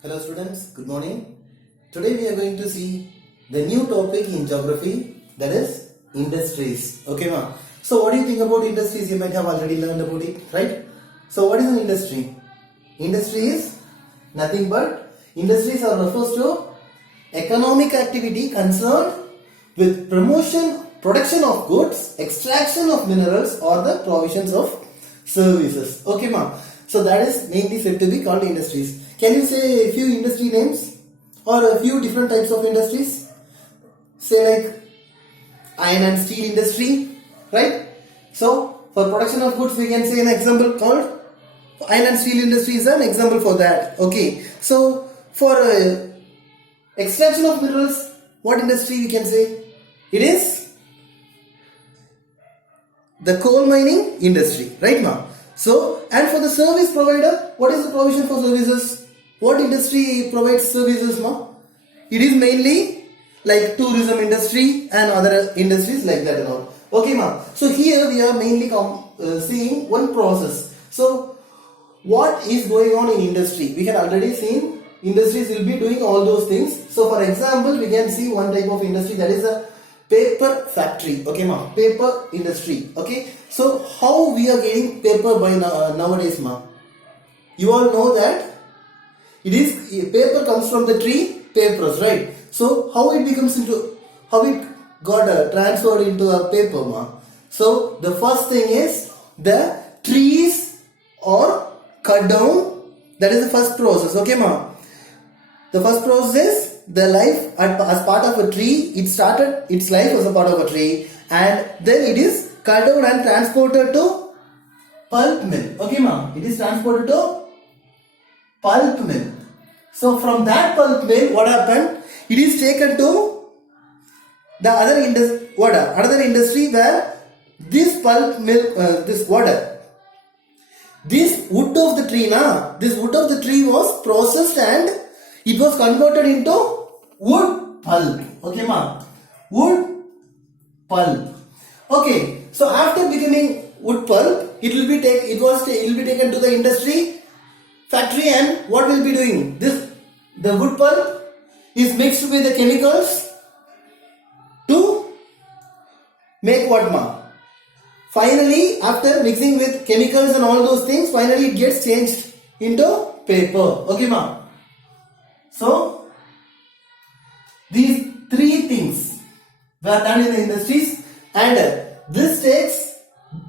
Hello students, good morning. Today we are going to see the new topic in geography, that is industries. Okay ma. So what do you think about industries? You might have already learned about it, right? So what is an industry? Industry is nothing but industries are refers to economic activity concerned with production of goods, extraction of minerals or the provisions of services. Okay ma. So that is mainly said to be called industries. Can you say a few industry names or a few different types of industries? Say like iron and steel industry, right? So for production of goods we can say an example called iron and steel industry is an example for that. Okay. So for extraction of minerals, what industry we can say? It is the coal mining industry, right now. So, and for the service provider, what is the provision for services? What industry provides services, ma? It is mainly like tourism industry and other industries like that and all. Okay, ma. So here we are mainly seeing one process. So what is going on in industry? We have already seen industries will be doing all those things. So for example, we can see one type of industry, that is a paper factory. Okay ma, paper industry. Okay, so how we are getting paper by nowadays ma? You all know that it is paper comes from the tree papyrus, right? So how it got transferred into a paper ma? So the first thing is the trees are cut down. That is the first process. Okay ma. The first process is the life as part of a tree. It started its life as a part of a tree, and then it is cut down and transported to pulp mill. Okay ma, it is transported to pulp mill. So from that pulp mill, what happened? It is taken to the other another industry where this pulp mill, this wood of the tree this wood of the tree was processed and it was converted into wood pulp. Okay ma, wood pulp. Okay, so after becoming wood pulp, it will be taken to the industry factory, and what will be doing? The wood pulp is mixed with the chemicals to make what ma? Finally, after mixing with chemicals and all those things, finally it gets changed into paper. Okay ma. So these three things were done in the industries, and this takes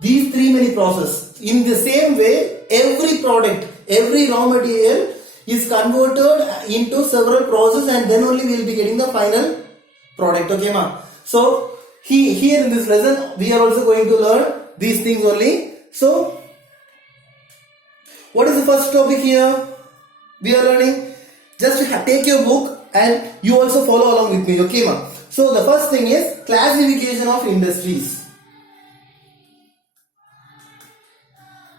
these three many processes. In the same way, every product, every raw material is converted into several processes, and then only we will be getting the final product. Okay ma. So here in this lesson we are also going to learn these things only. So what is the first topic here we are learning? Just take your book and you also follow along with me. Okay ma. So the first thing is classification of industries.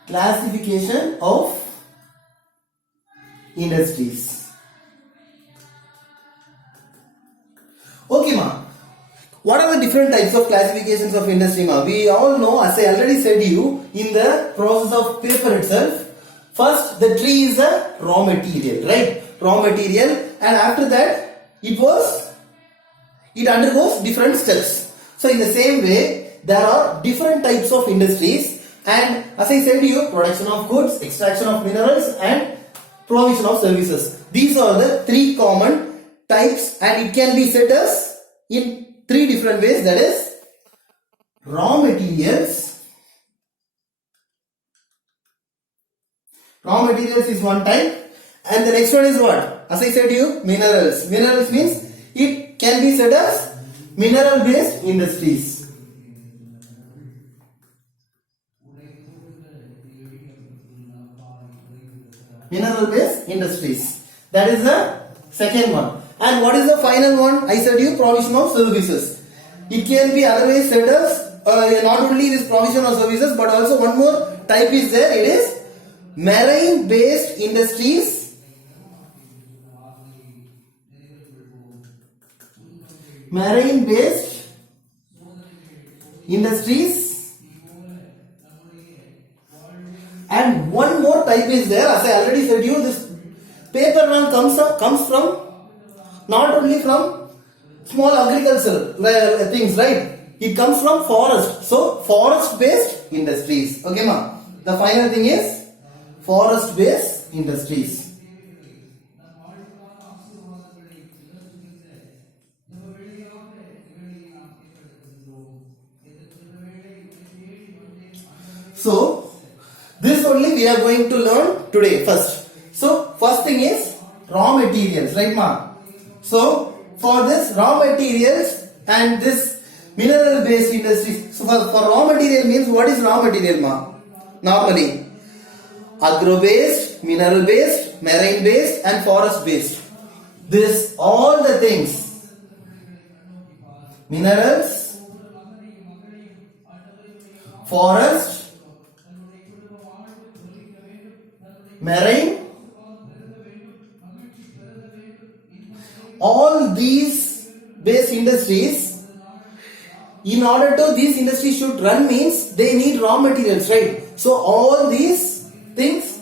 Classification of industries. Okay ma. What are the different types of classifications of industry ma? We all know, as I already said you, in the process of paper itself, first the tree is a raw material, right? Raw material, and after that it undergoes different steps. So in the same way, there are different types of industries, and as I said to you, production of goods, extraction of minerals and provision of services. These are the three common types, and it can be said as in three different ways, that is raw materials. Raw materials is one type, and the next one is what? As I said to you, minerals. Minerals means it can be said as mineral based industries. Mineral based industries. That is the second one. And what is the final one? I said you, provision of services. It can be otherwise said as not only this provision of services, but also one more type is there. It is marine based industries. Marine based industries, and one more type is there. As I already said you, paper run comes from not only from small agriculture things, right? It comes from forest. So forest based industries. Okay, ma. The final thing is forest based industries. So this only we are going to learn today first. So first thing is raw materials, right, ma? So for this raw materials and this mineral based industries. So for raw material means, what is raw material, ma? Normally agro based, mineral based, marine based and forest based. This all the things, minerals, forest, marine, all these base industries, in order to these industries should run means they need raw materials, right? So all these things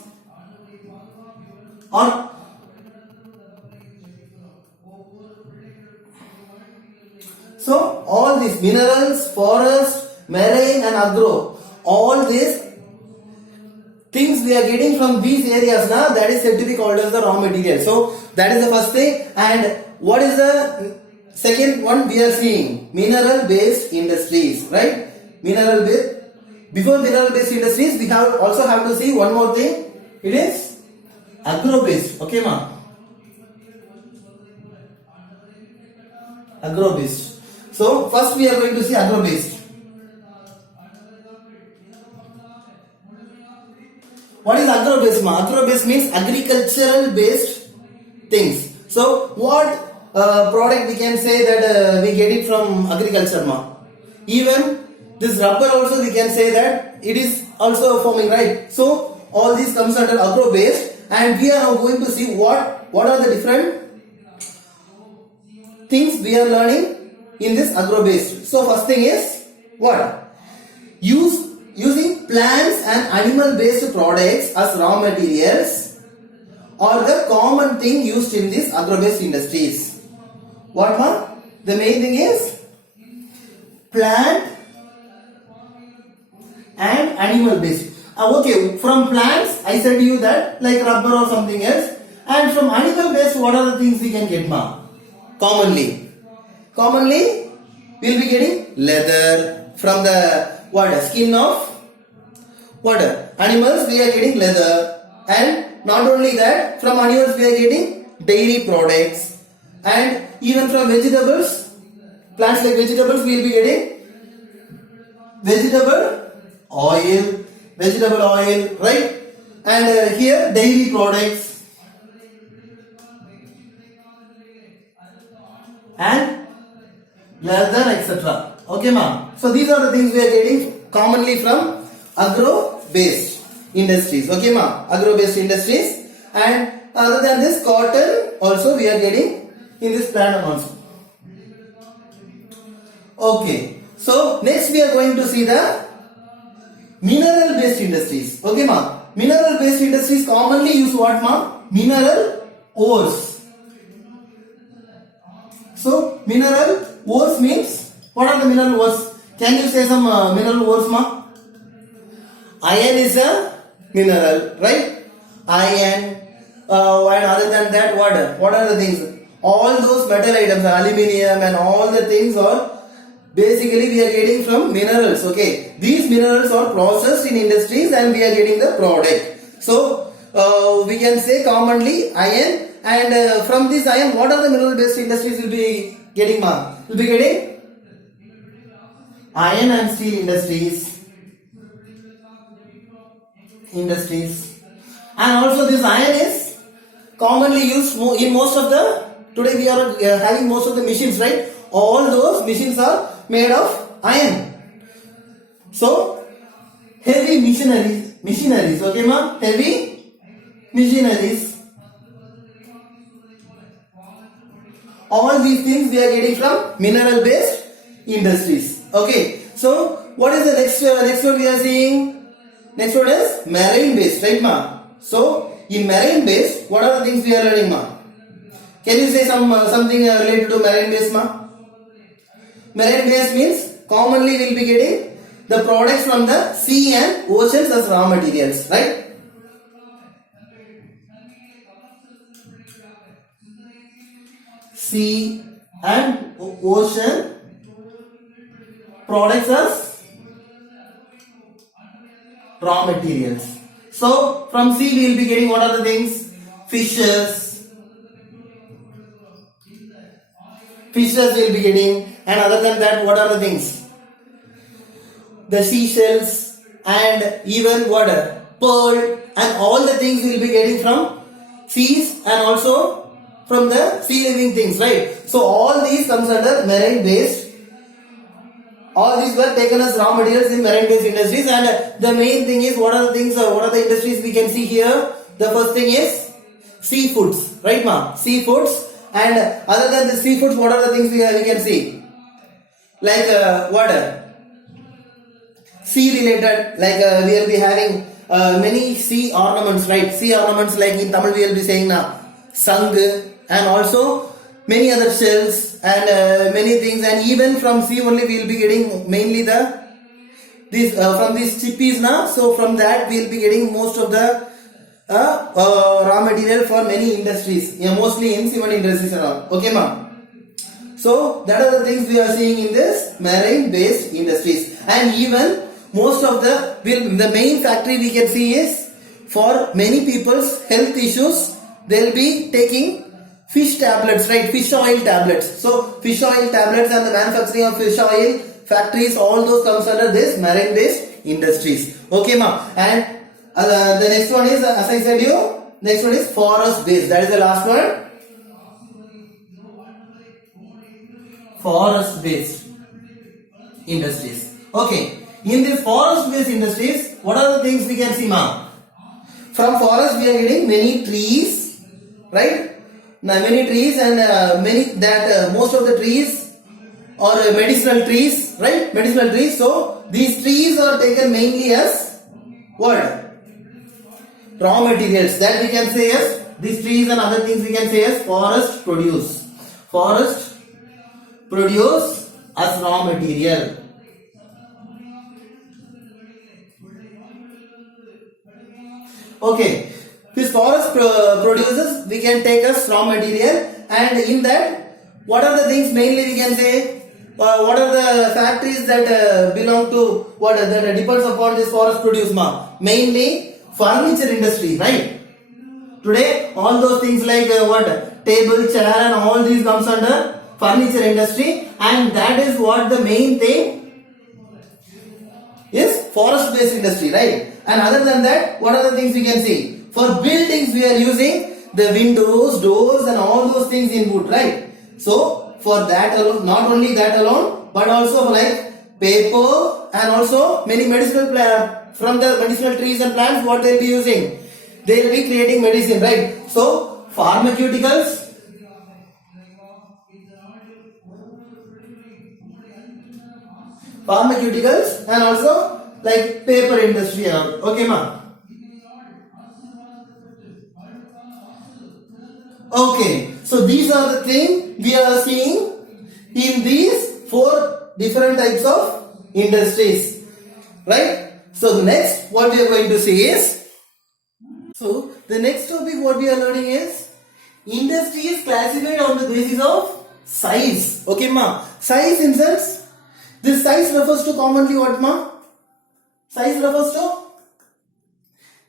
are all these minerals, forest, marine and agro, all these things we are getting from these areas now, that is said to be called as the raw material. So that is the first thing. And what is the second one we are seeing? Mineral based industries, right? Mineral based. Before mineral based industries, we also have to see one more thing. It is agro based. Okay, ma. Agro based. So first we are going to see agro based. What is agro based, ma? Agro based means agricultural based things. So what product we can say that we get it from agriculture, ma? Even this rubber also we can say that it is also forming, right? So all these comes under agro based, and we are now going to see what are the different things we are learning in this agro based. So first thing is what? Using plants and animal based products as raw materials are the common thing used in these agro based industries. What, ma? The main thing is plant and animal based. Okay, from plants I said to you that like rubber or something else, and from animal based what are the things we can get, ma? Commonly we will be getting leather from the skin of animals. We are getting leather, and not only that, from animals we are getting dairy products, and even from vegetables, plants like vegetables, we will be getting vegetable oil, right? And here dairy products and leather, etc. Okay, ma'am. So these are the things we are getting commonly from agro based industries. Okay, ma'am. Agro based industries. And other than this, cotton also we are getting in this plant also. Okay. So next we are going to see the mineral based industries. Okay, ma'am. Mineral based industries commonly use what, ma'am? Mineral ores. So mineral ores means, what are the mineral ores? Can you say some mineral ores, ma? Iron is a mineral, right? Iron. And other than that, what are the things? All those metal items, aluminium and all the things are basically we are getting from minerals. Okay, these minerals are processed in industries and we are getting the product. So we can say commonly iron. And from this iron, what are the mineral based industries will be getting, ma? Will be getting iron and steel industries, and also this iron is commonly used in most of the, today we are having most of the machines, right? All those machines are made of iron. So heavy machineries, okay, ma? Heavy machineries. All these things we are getting from mineral based industries. Okay, so what is the next one we are seeing? Next one is marine based, right, ma? So in marine based, what are the things we are learning, ma? Can you say something related to marine based, ma? Marine based means commonly we'll be getting the products from the sea and oceans as raw materials, right? Sea and ocean products as raw materials. So from sea we will be getting what are the things? Fishes we'll be getting, and other than that what are the things? The seashells and even water, pearl, and all the things we'll be getting from seas and also from the sea living things, right? So all these comes under marine based. All these were taken as raw materials in marine based industries, and the main thing is what are the things, what are the industries we can see here? The first thing is seafoods, right, ma? Seafoods, and other than the seafoods, what are the things we can see? Like what? Sea related, like we will be having many sea ornaments, right? Sea ornaments, like in Tamil we will be saying now, sang, and also many other shells and many things, and even from sea only we will be getting mainly from these chippies now. So from that we will be getting most of the raw material for many industries, mostly in cement industries and all. Okay, ma'am. So that are the things we are seeing in this marine based industries, and even most of the main factory we can see is for many people's health issues. They'll be taking fish tablets, right? Fish oil tablets. So fish oil tablets and the manufacturing of fish oil factories, all those comes under this marine based industries. Okay, ma. And the next one is, as I said you, next one is forest based. That is the last one. Forest based industries. Okay. In this forest based industries, what are the things we can see, ma? From forest we are getting many trees, right? Now many trees, and most of the trees are medicinal trees, right? Medicinal trees. So these trees are taken mainly as what? Raw materials. That we can say as these trees and other things we can say as forest produce. Forest produce as raw material. Okay, this forest produces we can take as raw material, and in that what are the things mainly we can say? What are the factories that belong to what that depends upon this forest produce, ma? Mainly furniture industry, right? Today all those things like what table, chair, and all these comes under furniture industry, and that is what the main thing is, forest based industry, right? And other than that, what are the things we can see? For buildings we are using the windows, doors, and all those things in wood, right? So for that alone, not only that alone, but also like paper and also many medicinal from the medicinal trees and plants, what they'll be using? They'll be creating medicine, right? So pharmaceuticals, and also like paper industry and all. Okay, ma. Okay, so these are the things we are seeing in these 4 different types of industries, right? So next what we are going to see is, so the next topic what we are learning is industry is classified on the basis of size. Okay, ma. Size in sense, this size refers to commonly what, ma? Size refers to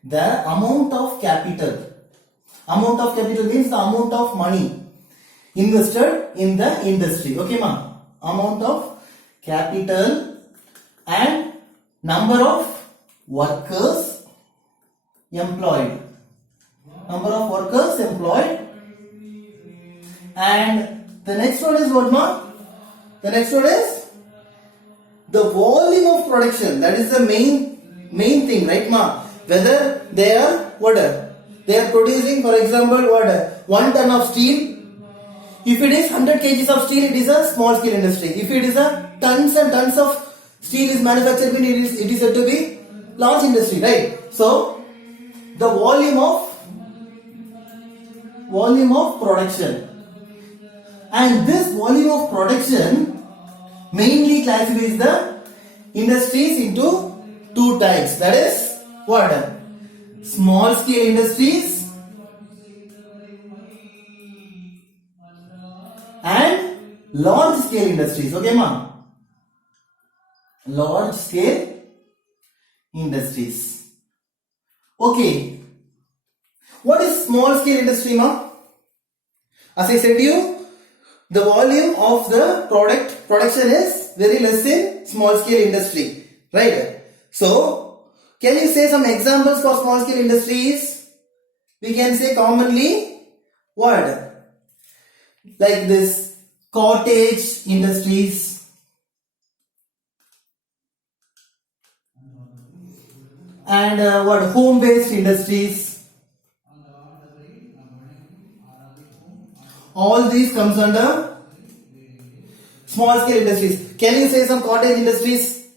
the amount of capital. Amount of capital means the amount of money invested in the industry. Okay, ma? Amount of capital and number of workers employed. Number of workers employed. And the next one is what, ma? The next one is the volume of production. That is the main thing, right, ma? Whether they are what? They are producing, for example, what? 1 ton of steel. If it is 100 kgs of steel, it is a small scale industry. If it is a tons and tons of steel is manufactured, it is said to be large industry, right? So the volume of volume of production. And this volume of production mainly classifies the industries into two types. That is what? Small scale industries and large scale industries. Okay, ma? Large scale industries. Okay. What is small scale industry, ma? As I said to you, the volume of the production is very less in small scale industry, right? So, can you say some examples for small scale industries? We can say commonly what? Like this cottage industries and what home based industries. All these comes under small scale industries. Can you say some cottage industries?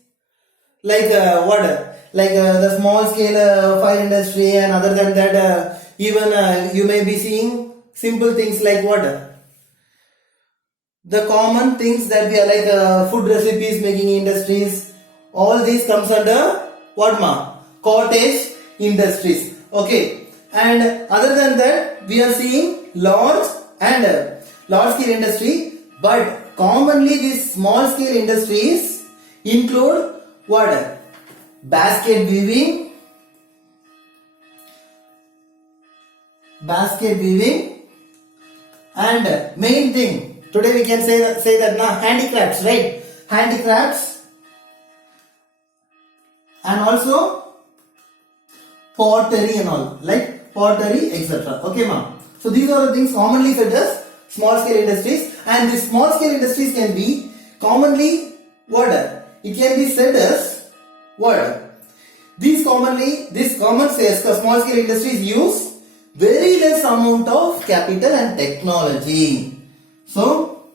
Like what? Like the small scale fire industry, and other than that even you may be seeing simple things like what? The common things that we are like food recipes making industries. All these comes under what, ma? Cottage industries. Okay. And other than that we are seeing large and large scale industry, but commonly these small scale industries include what? Basket weaving, and main thing today we can say that now handicrafts, right? Handicrafts and also pottery and all, like pottery, etc. Okay, ma'am. So these are the things commonly said as small scale industries, and these small scale industries can be commonly what? It can be said as what? These common says the small scale industries use very less amount of capital and technology. So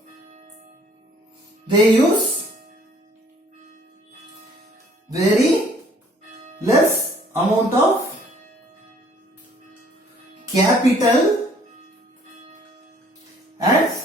they use very less amount of capital and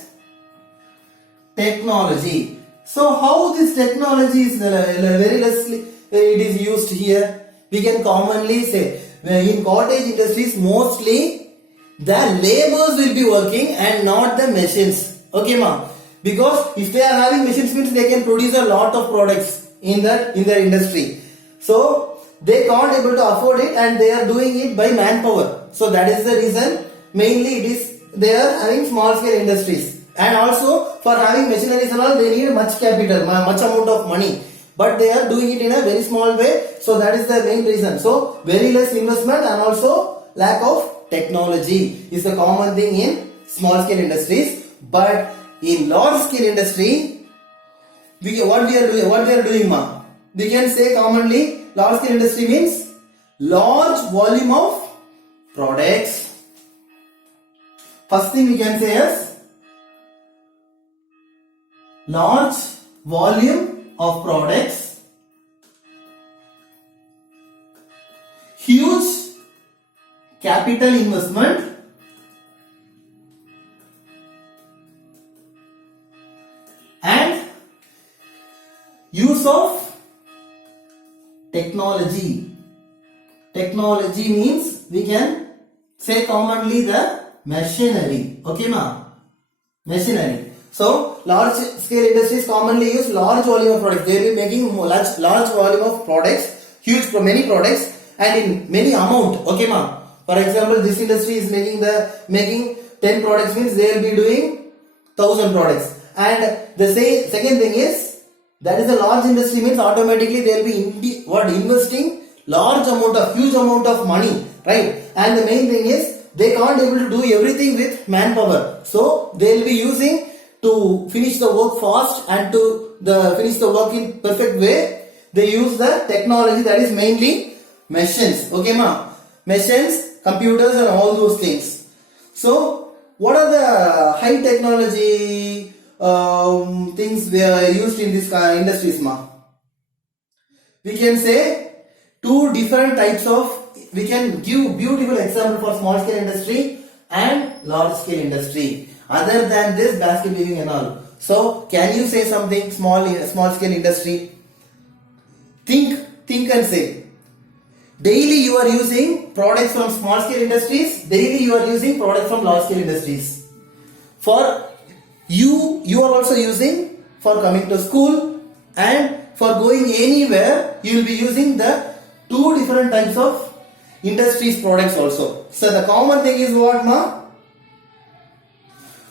technology. So how this technology is very less it is used here? We can commonly say in cottage industries mostly the laborers will be working and not the machines. Okay, ma? Because if they are having machines means they can produce a lot of products in their industry. So they can't able to afford it and they are doing it by manpower. So that is the reason mainly it is they are having small scale industries, and also for having machineries and all they need much capital, much amount of money, but they are doing it in a very small way. So that is the main reason. So very less investment and also lack of technology is the common thing in small scale industries. But in large scale industry, what we are doing, ma? We can say commonly large scale industry means large volume of products. First thing we can say is large volume of products, huge capital investment, and use of technology. Technology means we can say commonly the machinery. Okay, ma? Machinery. So large scale industries commonly use large volume of products. They will be making large volume of products, many products, and in many amount. Okay, ma? For example, this industry is making 10 products means they will be doing 1000 products. And the second thing is that is a large industry means automatically they will be investing huge amount of money, right? And the main thing is they can't able to do everything with manpower. So they will be using to finish the work fast and to finish the work in perfect way. They use the technology, that is mainly machines. Okay, ma? Machines, computers, and all those things. So what are the high technology things we are used in this industries, ma? We can say two different types of, we can give beautiful example for small scale industry and large scale industry. Other than this basket weaving and all. So can you say something small scale industry? Think and say. Daily you are using products from small scale industries. Daily you are using products from large scale industries. For you are also using for coming to school and for going anywhere. You will be using the two different types of industries products also. So the common thing is what, ma?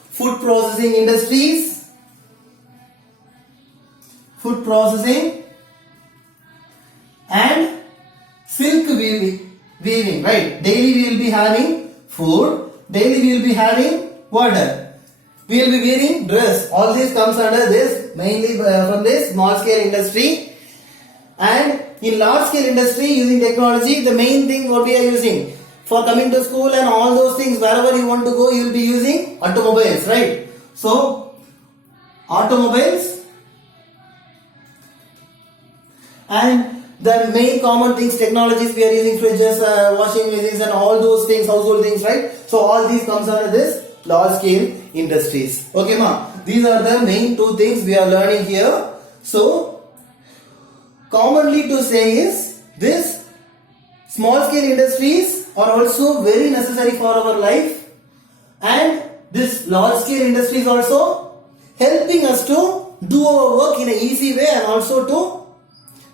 Food processing industries, food processing and silk weaving, right? Daily we will be having food, daily we will be having water. We will be wearing dress. All this comes under this, mainly from this small scale industry. And in large scale industry, using technology, the main thing what we are using for coming to school and all those things, wherever you want to go, you will be using automobiles, right? So automobiles and the main common things, technologies we are using, fridges, washing machines and all those things, household things, right? So all these comes under this large scale industries. Okay, ma? These are the main two things we are learning here. So commonly to say is this small scale industries are also very necessary for our life, and this large scale industries also helping us to do our work in an easy way and also to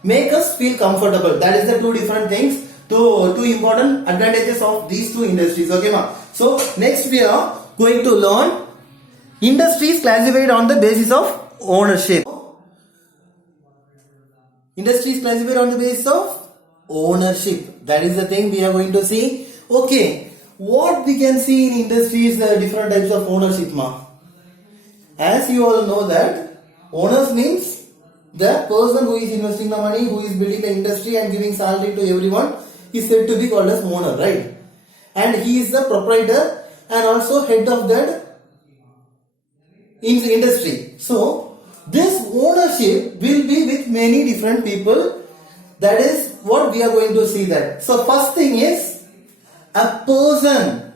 make us feel comfortable. That is the two different things, two important advantages of these two industries. Okay, ma? So next we are going to learn industries classified on the basis of ownership. Industries classified on the basis of ownership. That is the thing we are going to see. Okay, what we can see in industries, different types of ownership, ma? As you all know that owners means the person who is investing the money, who is building the industry and giving salary to everyone is said to be called as owner, right? And he is the proprietor and also head of that industry. So this ownership will be with many different people. That is what we are going to see that. So first thing is a person.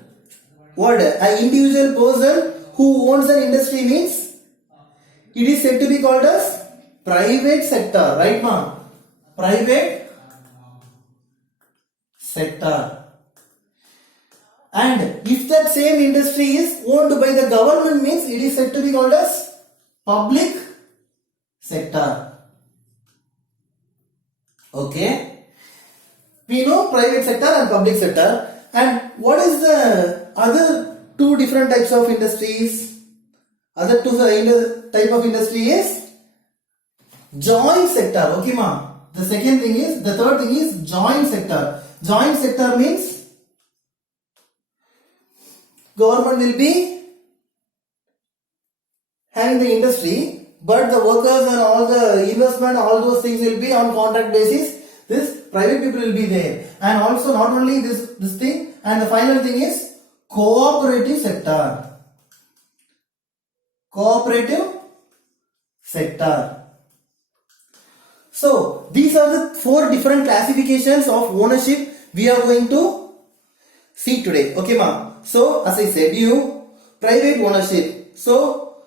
What? An individual person who owns an industry means it is said to be called as private sector, right, ma? Private sector. And if that same industry is owned by the government means it is said to be called as public sector. Okay. We know private sector and public sector. And what is the other two different types of industries? Other two type of industry is joint sector. Okay, ma. The third thing is joint sector. Joint sector means government will be having the industry, but the workers and all the investment, all those things will be on contract basis. This private people will be there, and also not only this thing, and the final thing is cooperative sector. Cooperative sector. So these are the four different classifications of ownership we are going to see today. Okay, ma. So as I said you, private ownership. So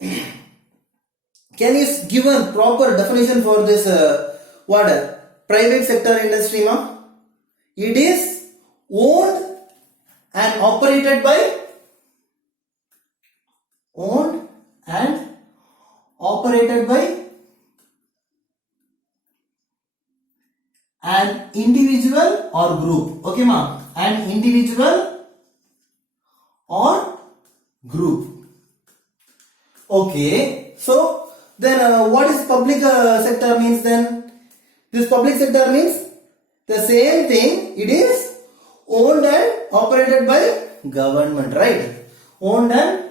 can you give a proper definition for this private sector industry, ma? It is owned and operated by an individual or group. Okay, ma? An individual or group. Okay. So then what is public sector means then? This public sector means the same thing. It is owned and operated by government, right? Owned and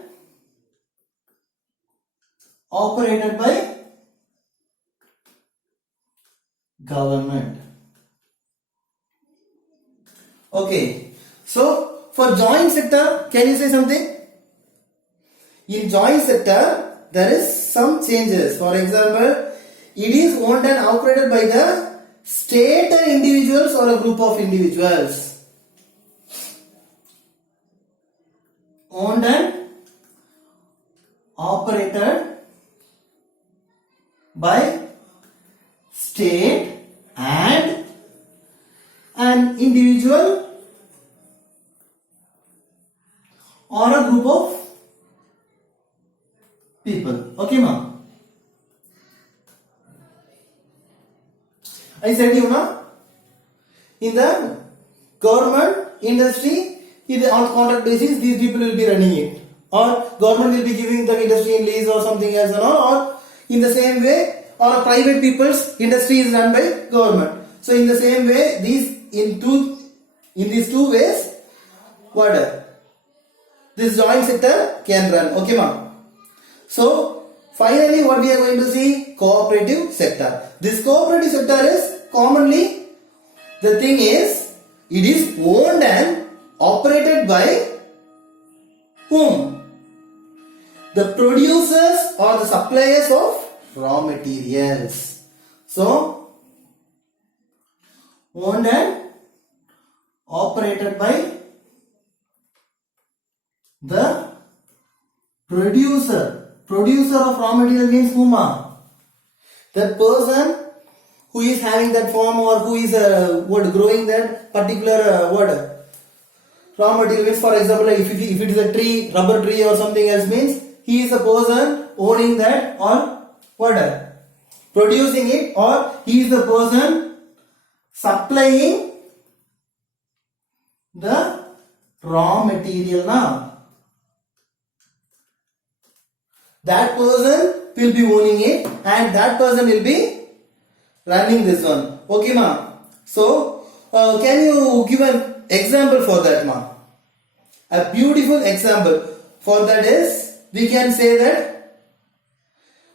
operated by government. Okay. So for joint sector, can you say something? In joint sector, there is some changes. For example, it is owned and operated by the state and individuals or a group of individuals. owned and operated by state and an individual or a group of people. Okay, ma'am. I said you know, in the government industry, on contract basis, these people will be running it, or government will be giving the industry in lease or something else, or in the same way, or private people's industry is run by government. So in the same way, in these two ways, this joint sector can run. Okay, ma'am. So finally, what we are going to see, cooperative sector. This cooperative sector is commonly, the thing is, it is owned and operated by whom? The producers or the suppliers of raw materials. So owned and operated by the producer of raw material means whom? That person who is having that farm or who is growing that particular raw material means, for example, if it is a tree, rubber tree or something else, means he is the person owning that or producing it, or he is the person supplying the raw material now. That person will be owning it and that person will be running this one. Okay, ma'am. So, can you give an example for that, ma'am? A beautiful example for that is, we can say that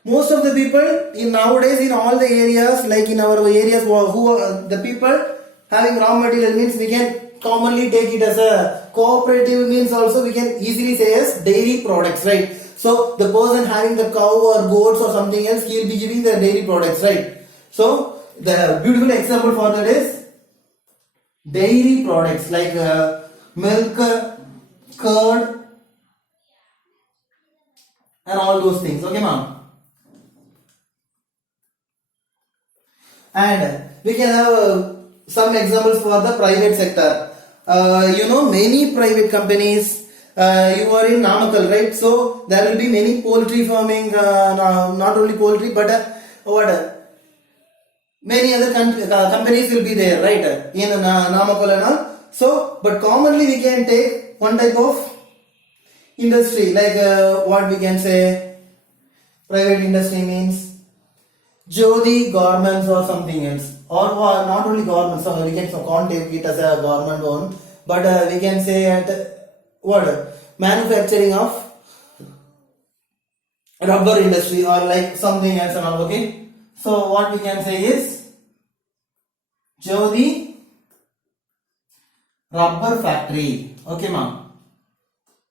most of the people in nowadays in all the areas, like in our areas, who are the people having raw material means, we can commonly take it as a cooperative means, also we can easily say as dairy products, right? So the person having the cow or goats or something else, he will be giving the dairy products, right? So the beautiful example for that is dairy products like milk, curd and all those things. Okay, ma'am. And we can have some examples for the private sector. Many private companies. You are in Namakkal, right? So there will be many poultry farming, not only poultry, but many other companies will be there, right? In Namakkal and all. So, but commonly we can take one type of industry, like what we can say, private industry means Jyoti garments or something else, or not only garments. So we can't take it as a garment one, but we can say at manufacturing of rubber industry or like something else and all. Okay, so what we can say is Jyoti rubber factory. Okay, ma'am.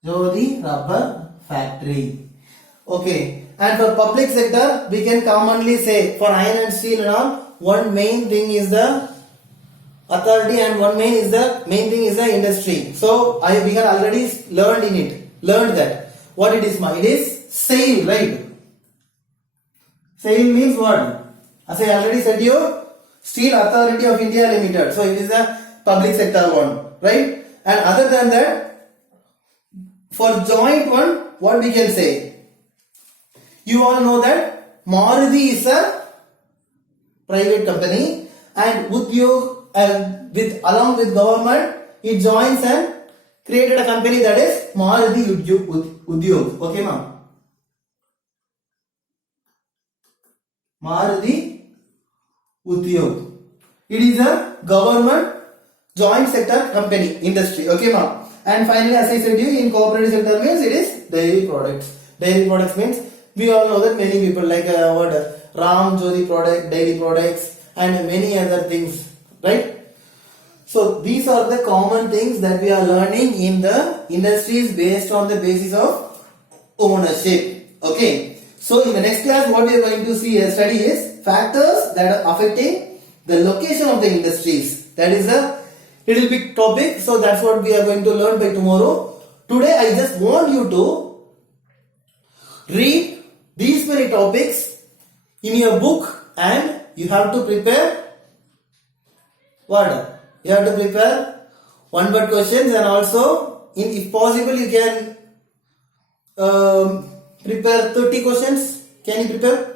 Jyoti rubber factory. Okay, and for public sector we can commonly say, for iron and steel and all, one main thing is the authority and one main thing is the industry. So we have already learned that what it is, it is SAIL, right? SAIL means what? As I already said you, Steel Authority of India Limited. So it is a public sector one, right? And other than that, for joint one, what we can say? You all know that Maruti is a private company, and Udyog, along with government, it joins and created a company, that is Maruti Udyog. Okay, ma'am. Maruti Udyog. It is a government joint sector company industry. Okay, ma'am. And finally, as I said you, in cooperative sector means it is dairy products. Dairy products means we all know that many people like Ram Jyoti product, dairy products, and many other things, right? So these are the common things that we are learning in the industries based on the basis of ownership. Okay. So in the next class, what we are going to study is factors that are affecting the location of the industries. That is a little big topic. So that's what we are going to learn by tomorrow. Today I just want you to read these many topics in your book and you have to prepare what? You have to prepare one word questions and also if possible you can prepare 30 questions. Can you prepare?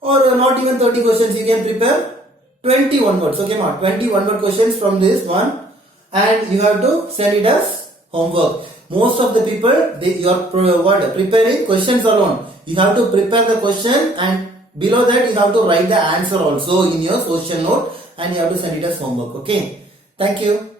Or not even 30 questions, you can prepare 21 words. Okay, ma, 21 word questions from this one and you have to send it as homework. Most of the people, you are preparing questions alone. You have to prepare the question and below that you have to write the answer also in your social note and you have to send it as homework. Okay, thank you.